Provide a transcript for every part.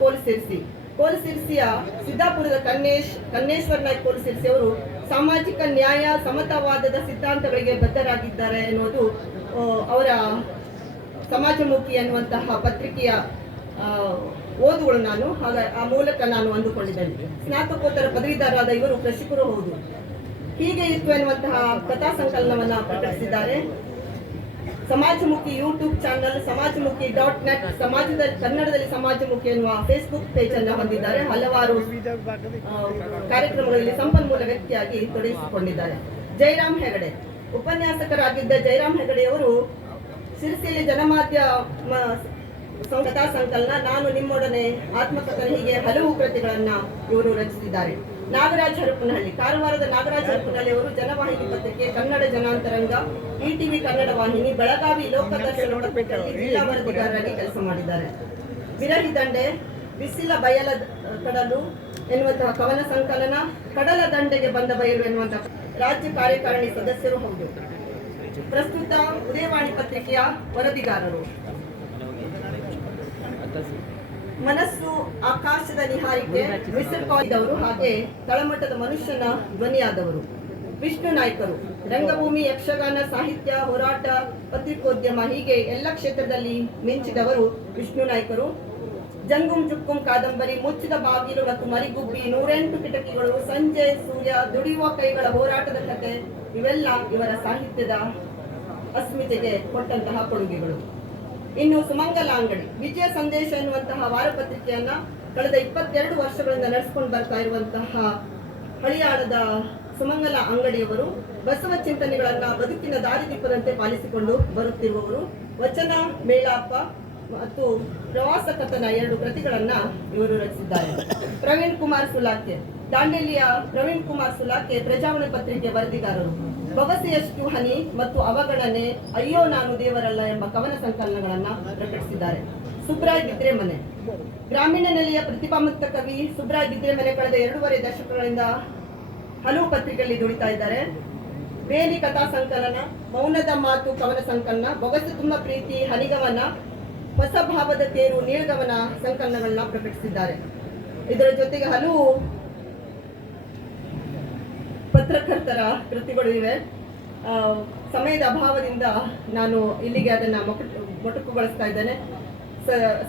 ಕೋಲಸಿರ್ಸಿ ಇರಿಸಿಯ ಸಿದ್ದಾಪುರದ Kannesh, Kanneshwara police ಇರಿಸಿ ಅವರು ಸಾಮಾಜಿಕ ನ್ಯಾಯ, ಸಮತಾವಾದದ ಸಿದ್ಧಾಂತಗಳಿಗೆ ಬದ್ಧರಾಗಿದ್ದಾರೆ ಎನ್ನುವುದು ಅವರ ಸಮಾಜಮುಖಿ ಅನ್ನುವಂತಹ ಪತ್ರಿಕೆಯ ಓದುಗಳು ನಾನು ಹಾಗ ಆ ಮೂಲಕ ನಾನು ಅಂದುಕೊಂಡಿದ್ದೇನೆ. ಸ್ನಾತಕೋತ್ತರ ಪದವೀಧರರಾದ ಇವರು ಕೃಷಿಕರು ಹೌದು. ಹೀಗೆ ಇತ್ತು ಎನ್ನುವಂತಹ ಕಥಾ ಸಂಕಲನವನ್ನ ಪ್ರಕಟಿಸಿದ್ದಾರೆ. Samajamukhi YouTube channel Samajamukhi dot net, ಸಮಾಜದ ಕನ್ನಡದಲ್ಲಿ ಸಮಾಜಮುಖಿ ಎನ್ನುವ ಫೇಸ್ಬುಕ್ ಪೇಜ್ ಅನ್ನು ಹೊಂದಿದ್ದಾರೆ. ಹಲವಾರು ಕಾರ್ಯಕ್ರಮಗಳಲ್ಲಿ ಸಂಪನ್ಮೂಲ ವ್ಯಕ್ತಿಯಾಗಿ ತೊಡಗಿಸಿಕೊಂಡಿದ್ದಾರೆ. ಜಯರಾಮ್ ಹೆಗಡೆ, ಉಪನ್ಯಾಸಕರಾಗಿದ್ದ ಜಯರಾಮ್ ಹೆಗಡೆಯವರು ಸಿರಿಸಿಲಿ ಜನಮಾಧ್ಯಮ ಕಥಾ ಸಂಕಲನ, ನಾನು ನಿಮ್ಮೊಡನೆ ಆತ್ಮಕಥನ ಹೀಗೆ ಹಲವು ಕೃತಿಗಳನ್ನ ಇವರು ರಚಿಸಿದ್ದಾರೆ. ನಾಗರಾಜ್ ಹರಪನಹಳ್ಳಿ. ಕಾರವಾರದ ನಾಗರಾಜ್ ಹರಪನಹಳ್ಳಿ ಅವರು ಜನವಾಹಿನಿ ಪತ್ರಿಕೆ ಕನ್ನಡ ಜನಾಂತರಂಗ ಇಟಿವಿ ಕನ್ನಡ ವಾಹಿನಿ ಬೆಳಗಾವಿ ಲೋಕದರ್ಶನ ಜಿಲ್ಲಾ ವರದಿಗಾರರಾಗಿ ಕೆಲಸ ಮಾಡಿದ್ದಾರೆ. ವಿರಹಿ ದಂಡೆ ಬಿಸಿಲ ಬಯಲ ಕಡಲು ಎನ್ನುವಂತಹ ಕವನ ಸಂಕಲನ ಕಡಲ ದಂಡೆಗೆ ಬಂದ ಬಯಲು ಎನ್ನುವಂತಹ ರಾಜ್ಯ ಕಾರ್ಯಕಾರಿಣಿ ಸದಸ್ಯರು ಹೌದು. ಪ್ರಸ್ತುತ ಉದಯವಾಣಿ ಪತ್ರಿಕೆಯ ವರದಿಗಾರರು. ಮನಸ್ಸು, ಆಕಾಶದ ನಿಹಾರಿಕೆ ಮಿಸ್ಟರ್ ಕಾಯ್ದವರು ಹಾಗೆ ತಳಮಟ್ಟದ ಮನುಷ್ಯನ ಧ್ವನಿಯಾದವರು. ವಿಷ್ಣು ನಾಯ್ಕರು, ರಂಗಭೂಮಿ, ಯಕ್ಷಗಾನ, ಸಾಹಿತ್ಯ, ಹೋರಾಟ, ಪತ್ರಿಕೋದ್ಯಮ ಹೀಗೆ ಎಲ್ಲ ಕ್ಷೇತ್ರದಲ್ಲಿ ಮಿಂಚಿದವರು ವಿಷ್ಣು ನಾಯ್ಕರು. ಜಂಗುಂ ಜುಕ್ಕುಂ ಕಾದಂಬರಿ, ಮುಚ್ಚಿದ ಬಾಗಿಲು ಮತ್ತು ಮರಿಗುಬ್ಬಿ, ನೂರೆಂಟು ಕಿಟಕಿಗಳು, ಸಂಜೆ, ಸೂರ್ಯ, ದುಡಿಯುವ ಕೈಗಳ ಹೋರಾಟದ ಕತೆ, ಇವೆಲ್ಲ ಇವರ ಸಾಹಿತ್ಯದ ಅಸ್ಮಿತೆಗೆ ಕೊಟ್ಟಂತಹ ಕೊಡುಗೆಗಳು. ಇನ್ನು ಸುಮಂಗಲ ಅಂಗಡಿ. ವಿಜಯ ಸಂದೇಶ ಎನ್ನುವಂತಹ ವಾರಪತ್ರಿಕೆಯನ್ನ ಕಳೆದ ಇಪ್ಪತ್ತೆರಡು ವರ್ಷಗಳಿಂದ ನಡೆಸಿಕೊಂಡು ಬರ್ತಾ ಇರುವಂತಹ ಹಳಿಯಾಳದ ಸುಮಂಗಲ ಅಂಗಡಿಯವರು ಬಸವ ಚಿಂತನೆಗಳನ್ನ ಬದುಕಿನ ದಾರಿದೀಪದಂತೆ ಪಾಲಿಸಿಕೊಂಡು ಬರುತ್ತಿರುವವರು ವಚನ, ಮೇಳಾಪ ಮತ್ತು ಪ್ರವಾಸ ಕಥನ ಎರಡು ಕೃತಿಗಳನ್ನ ಇವರು ರಚಿಸಿದ್ದಾರೆ. ಪ್ರವೀಣ್ ಕುಮಾರ್ ಸುಲಾಕೆ. ದಾಂಡೇಲಿಯ ಪ್ರವೀಣ್ ಕುಮಾರ್ ಸುಲಾಕೆ ಪ್ರಜಾವಣಿ ಪತ್ರಿಕೆ ವರದಿಗಾರರು. ಬೊಗಸೆಯಷ್ಟು ಹನಿ ಮತ್ತು ಅವಗಣನೆ ಅಯ್ಯೋ ನಾನು ದೇವರಲ್ಲ ಎಂಬ ಕವನ ಸಂಕಲನಗಳನ್ನ ಪ್ರಕಟಿಸಿದ್ದಾರೆ. ಸುಬ್ರಾಯ್ ಬಿದ್ರೆಮನೆ ಗ್ರಾಮೀಣ ನೆಲೆಯ ಪ್ರತಿಭಾಮುಕ್ತ ಕವಿ ಸುಬ್ರಾಯ್ ಬಿದ್ರೆಮನೆ ಕಳೆದ ಎರಡೂವರೆ ದಶಕಗಳಿಂದ ಹಲವು ಪತ್ರಿಕೆಯಲ್ಲಿ ದುಡಿತಾ ಇದ್ದಾರೆ. ಬೇಲಿ ಕಥಾ ಸಂಕಲನ, ಮೌನದ ಮಾತು ಕವನ ಸಂಕಲನ, ಬೊಗಸೆ ತುಂಬ ಪ್ರೀತಿ, ಹನಿಗವನ, ಹೊಸ ಭಾವದ ತೇರು, ನೀಳ್ಗವನ ಸಂಕಲನಗಳನ್ನ ಪ್ರಕಟಿಸಿದ್ದಾರೆ. ಇದರ ಜೊತೆಗೆ ಹಲವು ಪತ್ರಕರ್ತರ ಕೃತಿಗಳು ಇವೆ. ಸಮಯದ ಅಭಾವದಿಂದ ನಾನು ಇಲ್ಲಿಗೆ ಅದನ್ನ ಮೊಕ- ಮೊಟಕುಗೊಳಿಸ್ತಾ ಇದ್ದೇನೆ.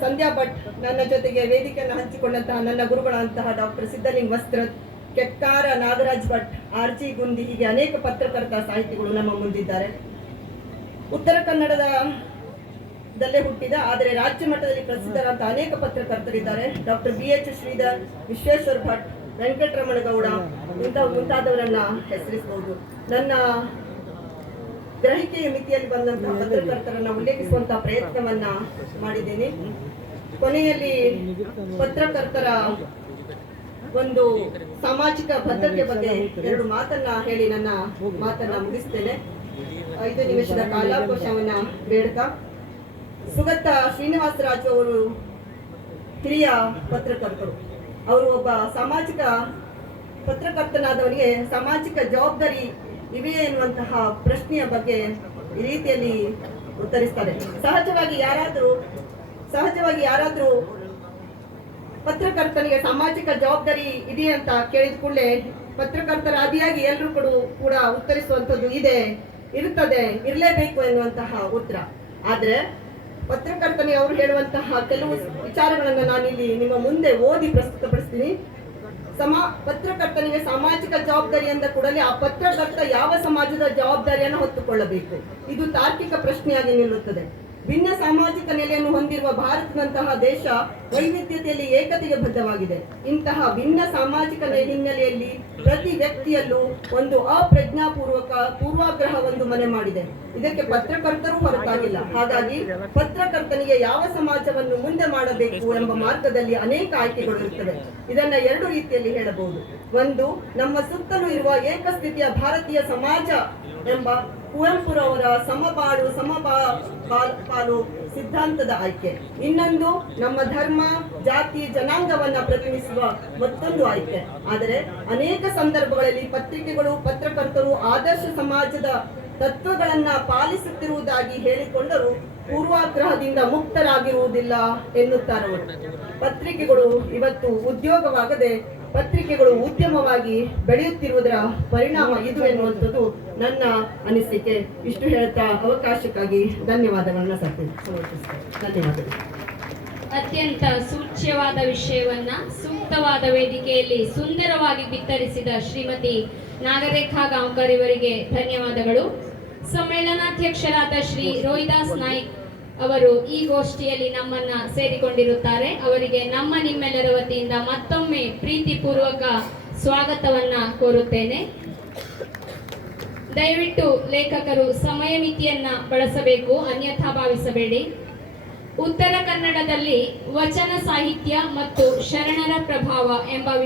ಸಂಧ್ಯಾ ಭಟ್ ನನ್ನ ಜೊತೆಗೆ ವೇದಿಕೆಯನ್ನು ಹಂಚಿಕೊಂಡಂತಹ ನನ್ನ ಗುರುಗಳಂತಹ ಡಾಕ್ಟರ್ ಸಿದ್ಧಲಿಂಗ್ ವಸ್ತ್ರ ಕೆಕ್ಕಾರ ನಾಗರಾಜ್ ಭಟ್, ಆರ್ ಜಿ ಗುಂದಿ ಹೀಗೆ ಅನೇಕ ಪತ್ರಕರ್ತ ಸಾಹಿತಿಗಳು ನಮ್ಮ ಮುಂದಿದ್ದಾರೆ. ಉತ್ತರ ಕನ್ನಡದ ದಲ್ಲೇ ಹುಟ್ಟಿದ, ಆದರೆ ರಾಜ್ಯ ಮಟ್ಟದಲ್ಲಿ ಪ್ರಸಿದ್ಧರಾದ ಅನೇಕ ಪತ್ರಕರ್ತರಿದ್ದಾರೆ. Doctor B H Sridhar, Vishweshwar Bhat Venkataramana Gowda ಇಂಥ ಮುಂತಾದವರನ್ನ ಹೆಸರಿಸಬಹುದು ನನ್ನ ಗ್ರಹಿಕೆಯ ಮಿತಿಯಲ್ಲಿ ಬಂದಂತಹ ಪತ್ರಕರ್ತರನ್ನ ಉಲ್ಲೇಖಿಸುವಂತಹ ಪ್ರಯತ್ನವನ್ನ ಮಾಡಿದ್ದೇನೆ. ಕೊನೆಯಲ್ಲಿ ಪತ್ರಕರ್ತರ ಒಂದು ಸಾಮಾಜಿಕ ಭದ್ರತೆ ಬಗ್ಗೆ ಎರಡು ಮಾತನ್ನ ಹೇಳಿ ನನ್ನ ಮಾತನ್ನ ಮುಗಿಸ್ತೇನೆ. ಐದು ನಿಮಿಷದ ಕಾಲಾವಕಾಶವನ್ನ ಬೇಡ್ತಾ. ಸುಗತ ಶ್ರೀನಿವಾಸರಾಜು ಅವರು ಹಿರಿಯ ಪತ್ರಕರ್ತರು. ಅವರು ಒಬ್ಬ ಸಾಮಾಜಿಕ ಪತ್ರಕರ್ತನಾದವನಿಗೆ ಸಾಮಾಜಿಕ ಜವಾಬ್ದಾರಿ ಇವೆಯೇ ಎನ್ನುವಂತಹ ಪ್ರಶ್ನೆಯ ಬಗ್ಗೆ ಈ ರೀತಿಯಲ್ಲಿ ಉತ್ತರಿಸ್ತಾರೆ. ಸಹಜವಾಗಿ ಯಾರಾದರೂ ಸಹಜವಾಗಿ ಯಾರಾದರೂ ಪತ್ರಕರ್ತನಿಗೆ ಸಾಮಾಜಿಕ ಜವಾಬ್ದಾರಿ ಇದೆ ಅಂತ ಕೇಳಿದ ಕೂಡಲೇ ಪತ್ರಕರ್ತರ ಆದಿಯಾಗಿ ಎಲ್ಲರೂ ಕೂಡ ಕೂಡ ಉತ್ತರಿಸುವಂಥದ್ದು ಇದೆ, ಇರುತ್ತದೆ, ಇರಲೇಬೇಕು ಎನ್ನುವಂತಹ ಉತ್ತರ. ಆದ್ರೆ ಪತ್ರಕರ್ತನಿಗೆ ಅವರು ಹೇಳುವಂತಹ ಕೆಲವು ವಿಚಾರಗಳನ್ನು ನಾನಿಲ್ಲಿ ನಿಮ್ಮ ಮುಂದೆ ಓದಿ ಪ್ರಸ್ತುತಪಡಿಸ್ತೀನಿ. ಸಮ ಪತ್ರಕರ್ತನಿಗೆ ಸಾಮಾಜಿಕ ಜವಾಬ್ದಾರಿ ಅಂದ ಕೂಡಲೇ ಆ ಪತ್ರಕರ್ತ ಯಾವ ಸಮಾಜದ ಜವಾಬ್ದಾರಿಯನ್ನು ಹೊತ್ತುಕೊಳ್ಳಬೇಕು? ಇದು ತಾರ್ಕಿಕ ಪ್ರಶ್ನೆಯಾಗಿ ನಿಲ್ಲುತ್ತದೆ. ಭಿನ್ನ ಸಾಮಾಜಿಕ ನೆಲೆಯನ್ನು ಹೊಂದಿರುವ ಭಾರತದಂತಹ ದೇಶ ವೈವಿಧ್ಯತೆಯಲ್ಲಿ ಏಕತೆಗೆ ಬದ್ಧವಾಗಿದೆ. ಇಂತಹ ಭಿನ್ನ ಸಾಮಾಜಿಕ ಹಿನ್ನೆಲೆಯಲ್ಲಿ ಪ್ರತಿ ವ್ಯಕ್ತಿಯಲ್ಲೂ ಒಂದು ಅಪ್ರಜ್ಞಾಪೂರ್ವಕ ಪೂರ್ವಾಗ್ರಹ ಒಂದು ಮನೆ ಮಾಡಿದೆ. ಇದಕ್ಕೆ ಪತ್ರಕರ್ತರು ಹೊರತಾಗಿಲ್ಲ. ಹಾಗಾಗಿ ಪತ್ರಕರ್ತನಿಗೆ ಯಾವ ಸಮಾಜವನ್ನು ಮುಂದೆ ಮಾಡಬೇಕು ಎಂಬ ಮಾರ್ಗದಲ್ಲಿ ಅನೇಕ ಆಯ್ಕೆಗಳು ಇರುತ್ತವೆ. ಇದನ್ನ ಎರಡು ರೀತಿಯಲ್ಲಿ ಹೇಳಬಹುದು. ಒಂದು, ನಮ್ಮ ಸುತ್ತಲೂ ಇರುವ ಏಕಸ್ಥಿತಿಯ ಭಾರತೀಯ ಸಮಾಜ ಎಂಬ ಕುವೆಂಪುರವರ ಸಮಪಾಡು ಸಮಪಾ, ಪಾಲು ಸಿದ್ಧಾಂತದ ಆಯ್ಕೆ. ಇನ್ನೊಂದು ನಮ್ಮ ಧರ್ಮ, ಜಾತಿ, ಜನಾಂಗವನ್ನ ಪ್ರತಿನಿಧಿಸುವ ಮತ್ತೊಂದು ಆಯ್ಕೆ. ಆದರೆ ಅನೇಕ ಸಂದರ್ಭಗಳಲ್ಲಿ ಪತ್ರಿಕೆಗಳು, ಪತ್ರಕರ್ತರು ಆದರ್ಶ ಸಮಾಜದ ತತ್ವಗಳನ್ನ ಪಾಲಿಸುತ್ತಿರುವುದಾಗಿ ಹೇಳಿಕೊಂಡರೂ ಪೂರ್ವಾಗ್ರಹದಿಂದ ಮುಕ್ತರಾಗಿರುವುದಿಲ್ಲ ಎನ್ನುತ್ತಾರೆ ಪತ್ರಿಕೆಗಳು ಇವತ್ತು ಉದ್ಯೋಗವಾಗದೆ ಪತ್ರಿಕೆಗಳು ಉದ್ಯಮವಾಗಿ ಬೆಳೆಯುತ್ತಿರುವುದರ ಪರಿಣಾಮ ಇದು ಎನ್ನುವಂಥದ್ದು ನನ್ನ ಅನಿಸಿಕೆ. ಇಷ್ಟು ಹೇಳ್ತಾ ಅವಕಾಶಕ್ಕಾಗಿ ಧನ್ಯವಾದಗಳನ್ನ ಧನ್ಯವಾದಗಳು. ಅತ್ಯಂತ ಸೂಚ್ಯವಾದ ವಿಷಯವನ್ನ ಸೂಕ್ತವಾದ ವೇದಿಕೆಯಲ್ಲಿ ಸುಂದರವಾಗಿ ಬಿತ್ತರಿಸಿದ ಶ್ರೀಮತಿ ನಾಗರೇಖಾ ಗಾಂವ್ಕರ್ ಇವರಿಗೆ ಧನ್ಯವಾದಗಳು. ಸಮ್ಮೇಳನಾಧ್ಯಕ್ಷರಾದ ಶ್ರೀ ರೋಹಿದಾಸ್ ನಾಯ್ಕ್ ಅವರು ಈ ಗೋಷ್ಠಿಯಲ್ಲಿ ನಮ್ಮನ್ನ ಸೇರಿಕೊಂಡಿರುತ್ತಾರೆ. ಅವರಿಗೆ ನಮ್ಮ ನಿಮ್ಮೆಲ್ಲರ ವತಿಯಿಂದ ಮತ್ತೊಮ್ಮೆ ಪ್ರೀತಿಪೂರ್ವಕ ಸ್ವಾಗತವನ್ನ ಕೋರುತ್ತೇನೆ. ದಯವಿಟ್ಟು ಲೇಖಕರು ಸಮಯ ಮಿತಿಯನ್ನ ಬಳಸಬೇಕು, ಅನ್ಯಥಾ ಭಾವಿಸಬೇಡಿ. ಉತ್ತರ ಕನ್ನಡದಲ್ಲಿ ವಚನ ಸಾಹಿತ್ಯ ಮತ್ತು ಶರಣರ ಪ್ರಭಾವ ಎಂಬ